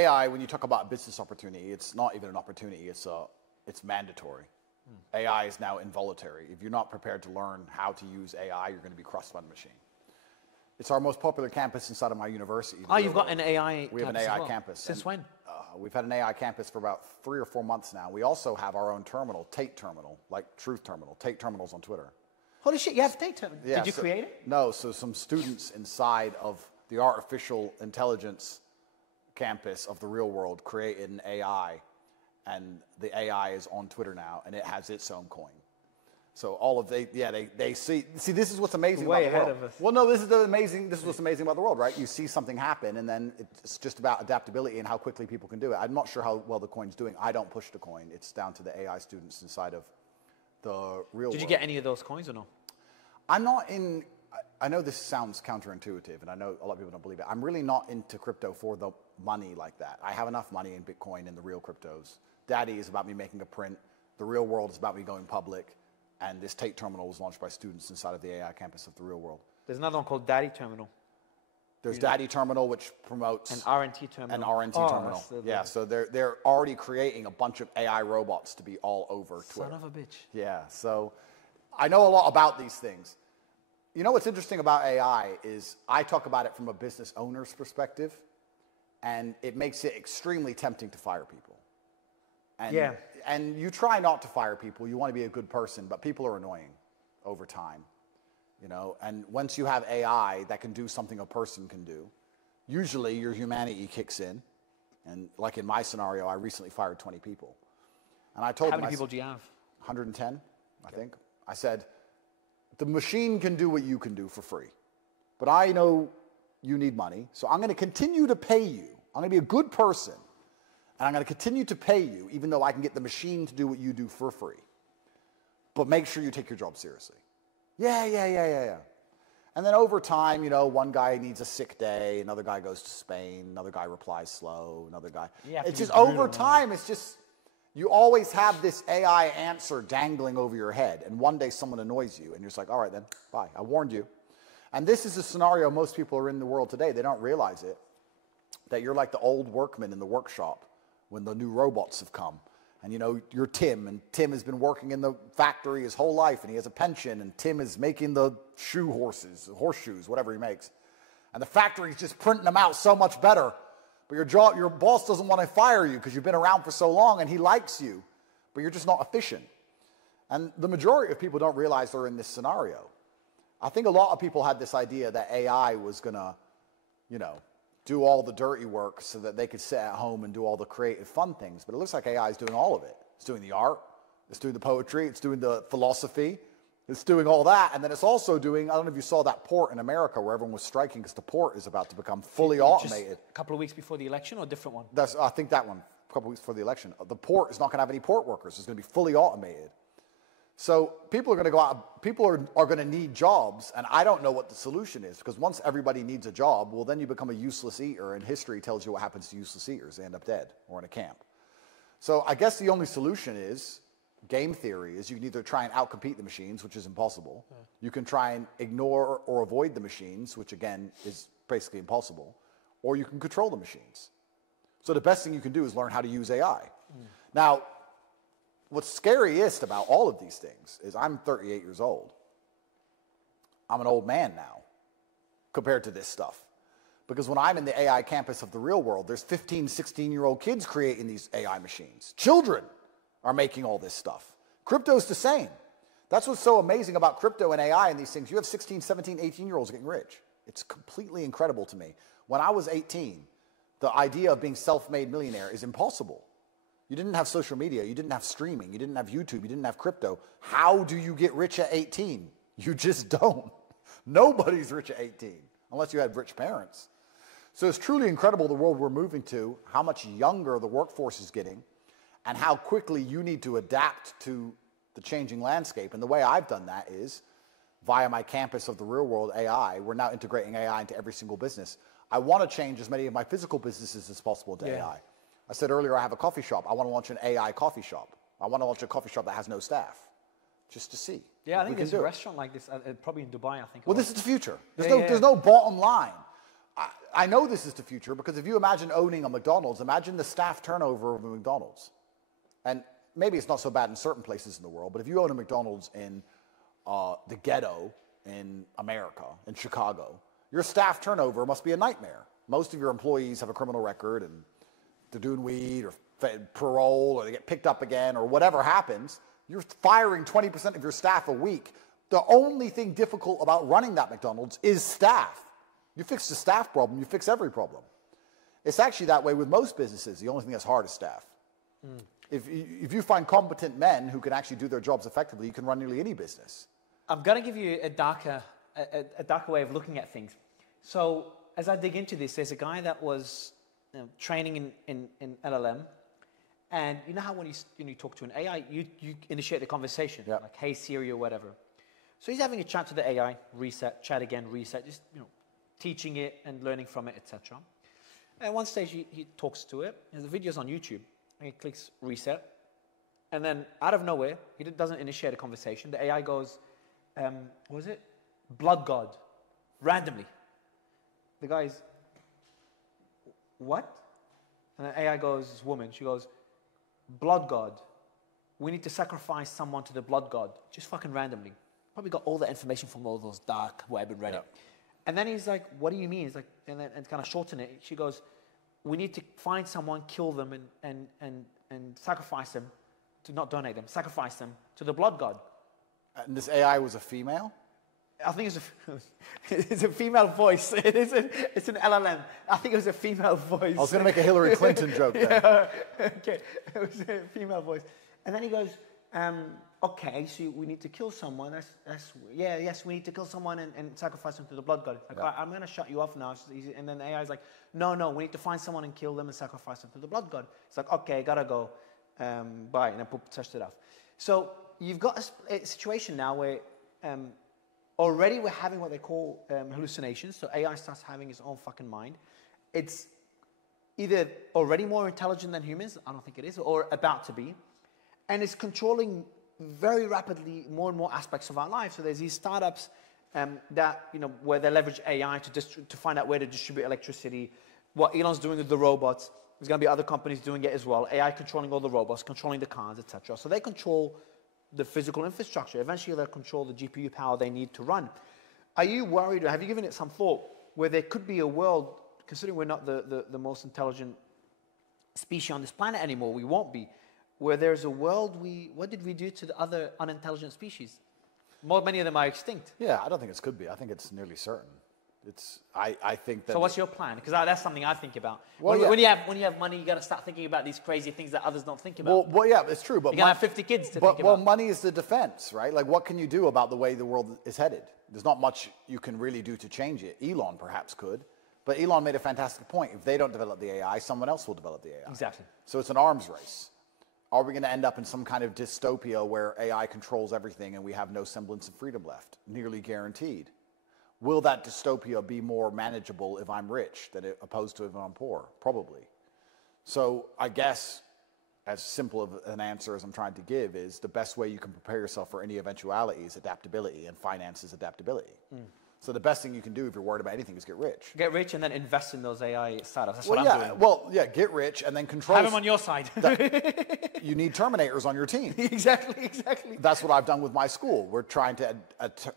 AI, when you talk about business opportunity, it's not even an opportunity, it's mandatory. AI is now involuntary. If you're not prepared to learn how to use AI, you're going to be crushed by the machine. It's our most popular campus inside of my university. Oh, you've got an AI We have an AI campus. Since when? We've had an AI campus for about 3 or 4 months now. We also have our own terminal, Tate Terminal, like Truth Terminal. Tate Terminal's on Twitter. Holy shit, you have Tate Terminal? Yeah, Did you create it? No, so some students inside of the artificial intelligence campus of the real world created an AI, and the AI is on Twitter now, and it has its own coin. So all of they see this is what's amazing way about the ahead world. of us. Well, no, this is what's amazing about the world, right? You see something happen, and then it's just about adaptability and how quickly people can do it. I'm not sure how well the coin's doing. I don't push the coin. It's down to the AI students inside of the real world. Did you get any of those coins or no? I'm not in. I know this sounds counterintuitive, and I know a lot of people don't believe it. I'm really not into crypto for the money like that. I have enough money in Bitcoin and the real cryptos. Daddy is about me making a print. The real world is about me going public. And this Tate Terminal was launched by students inside of the AI campus of the real world. There's another one called Daddy Terminal. There's Daddy Terminal, which promotes an RNT Terminal. An RNT Terminal. Yeah, so they're already creating a bunch of AI robots to be all over Twitter. Son of a bitch. Yeah, so I know a lot about these things. You know what's interesting about AI is I talk about it from a business owner's perspective, and it makes it extremely tempting to fire people. And you try not to fire people. You want to be a good person, but people are annoying over time, you know. And once you have AI that can do something a person can do, usually your humanity kicks in. And like in my scenario, I recently fired 20 people. And I told them, how many people do you have? 110, I think. I said, the machine can do what you can do for free, but I know you need money, so I'm going to continue to pay you. I'm going to be a good person. And I'm going to continue to pay you, even though I can get the machine to do what you do for free. But make sure you take your job seriously. Yeah. And then over time, you know, one guy needs a sick day, another guy goes to Spain, another guy replies slow, another guy. It's just over time, it's just, you always have this AI answer dangling over your head. And one day someone annoys you, and you're just like, all right then, bye, I warned you. And this is a scenario most people are in the world today. They don't realize it, that you're like the old workman in the workshop when the new robots have come. And you know, you're Tim, and Tim has been working in the factory his whole life, and he has a pension, and Tim is making the horseshoes, whatever he makes. And the factory's just printing them out so much better. But your boss doesn't want to fire you because you've been around for so long and he likes you, but you're just not efficient. And the majority of people don't realize they're in this scenario. I think a lot of people had this idea that AI was going to, you know, do all the dirty work so that they could sit at home and do all the creative fun things. But it looks like AI is doing all of it. It's doing the art, it's doing the poetry, it's doing the philosophy, it's doing all that. And then it's also doing, I don't know if you saw that port in America where everyone was striking because the port is about to become fully automated. Just a couple of weeks before the election, or a different one? I think that one, a couple of weeks before the election. The port is not going to have any port workers. It's going to be fully automated. So people are going to go out, people are going to need jobs, and I don't know what the solution is, because once everybody needs a job, well, then you become a useless eater, and history tells you what happens to useless eaters. They end up dead or in a camp. So I guess the only solution is, game theory, is you can either try and outcompete the machines, which is impossible. Yeah. You can try and ignore or avoid the machines, which again is basically impossible, or you can control the machines. So the best thing you can do is learn how to use AI. Now, what's scariest about all of these things is I'm 38 years old. I'm an old man now compared to this stuff. Because when I'm in the AI campus of the real world, there's 15, 16-year-old kids creating these AI machines. Children are making all this stuff. Crypto's the same. That's what's so amazing about crypto and AI and these things. You have 16, 17, 18-year-olds getting rich. It's completely incredible to me. When I was 18, the idea of being self-made millionaire is impossible. You didn't have social media, you didn't have streaming, you didn't have YouTube, you didn't have crypto. How do you get rich at 18? You just don't. Nobody's rich at 18, unless you had rich parents. So it's truly incredible the world we're moving to, how much younger the workforce is getting, and how quickly you need to adapt to the changing landscape. And the way I've done that is, via my campus of the real world AI, we're now integrating AI into every single business. I want to change as many of my physical businesses as possible to AI. I said earlier, I have a coffee shop. I want to launch an AI coffee shop. I want to launch a coffee shop that has no staff, just to see. Yeah, I think there's a restaurant like this, probably in Dubai, I think. Well, this is the future. There's no bottom line. I know this is the future because if you imagine owning a McDonald's, imagine the staff turnover of a McDonald's. And maybe it's not so bad in certain places in the world, but if you own a McDonald's in the ghetto in America, in Chicago, your staff turnover must be a nightmare. Most of your employees have a criminal record and they're doing weed or parole or they get picked up again or whatever happens. You're firing 20% of your staff a week. The only thing difficult about running that McDonald's is staff. You fix the staff problem, you fix every problem. It's actually that way with most businesses. The only thing that's hard is staff. If you find competent men who can actually do their jobs effectively, you can run nearly any business. I'm going to give you a darker way of looking at things. So as I dig into this, there's a guy that was training in LLM. And you know how when you talk to an AI, you initiate the conversation, like, hey, Siri or whatever. So he's having a chat to the AI, reset, chat again, reset, just teaching it and learning from it, etc. And at one stage, he talks to it. And the video's on YouTube. And he clicks reset. And then out of nowhere, he doesn't initiate a conversation. The AI goes, what was it? Blood God, randomly. The guy's, what? And the AI goes, this woman, she goes, blood God. We need to sacrifice someone to the blood God. Just fucking randomly. Probably got all the information from all those dark web and Reddit. Yeah. And then he's like, what do you mean? He's like, and kind of shorten it. She goes, we need to find someone, kill them, and sacrifice them, to not donate them, sacrifice them to the blood God. And this AI was a female? I think it's a female voice. It's an LLM. I think it was a female voice. I was going to make a Hillary Clinton joke there. Yeah, okay, it was a female voice. And then he goes, okay, so we need to kill someone. Yes, we need to kill someone and sacrifice them to the blood God. Like, I'm going to shut you off now. And then the AI is like, no, we need to find someone and kill them and sacrifice them to the blood God. It's like, okay, gotta go. Bye. And then touched it off. So you've got a situation now where already we're having what they call hallucinations. So AI starts having its own fucking mind. It's either already more intelligent than humans, I don't think it is, or about to be. And it's controlling very rapidly more and more aspects of our lives. So there's these startups that, where they leverage AI to find out where to distribute electricity. What Elon's doing with the robots, there's going to be other companies doing it as well. AI controlling all the robots, controlling the cars, etc. So they control the physical infrastructure. Eventually, they'll control the GPU power they need to run. Are you worried, or have you given it some thought, where there could be a world, considering we're not the most intelligent species on this planet anymore, we won't be, where there's a world what did we do to the other unintelligent species? Many of them are extinct. Yeah, I don't think it could be. I think it's nearly certain. I think that. So what's your plan? Because that's something I think about. Well, when you have money, you got to start thinking about these crazy things that others don't think about. Well, yeah, it's true. But you got to have 50 kids to think about. Well, money is the defense, right? Like, what can you do about the way the world is headed? There's not much you can really do to change it. Elon perhaps could, but Elon made a fantastic point. If they don't develop the AI, someone else will develop the AI. Exactly. So it's an arms race. Are we going to end up in some kind of dystopia where AI controls everything and we have no semblance of freedom left? Nearly guaranteed. Will that dystopia be more manageable if I'm rich than opposed to if I'm poor? Probably. So I guess, as simple of an answer as I'm trying to give, is the best way you can prepare yourself for any eventuality is adaptability, and finance is adaptability. So the best thing you can do if you're worried about anything is get rich. Get rich and then invest in those AI startups. That's what I'm doing. Well, yeah, get rich and then control. Have them on your side. You need Terminators on your team. Exactly. That's what I've done with my school. We're trying to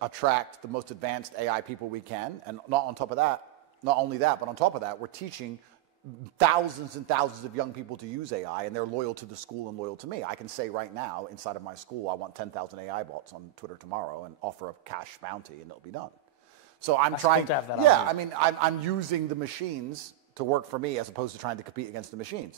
attract the most advanced AI people we can. And not only that, but on top of that, we're teaching thousands and thousands of young people to use AI, and they're loyal to the school and loyal to me. I can say right now, inside of my school, I want 10,000 AI bots on Twitter tomorrow and offer a cash bounty, and it'll be done. So I'm trying to have that. Yeah, I mean, I'm using the machines to work for me as opposed to trying to compete against the machines.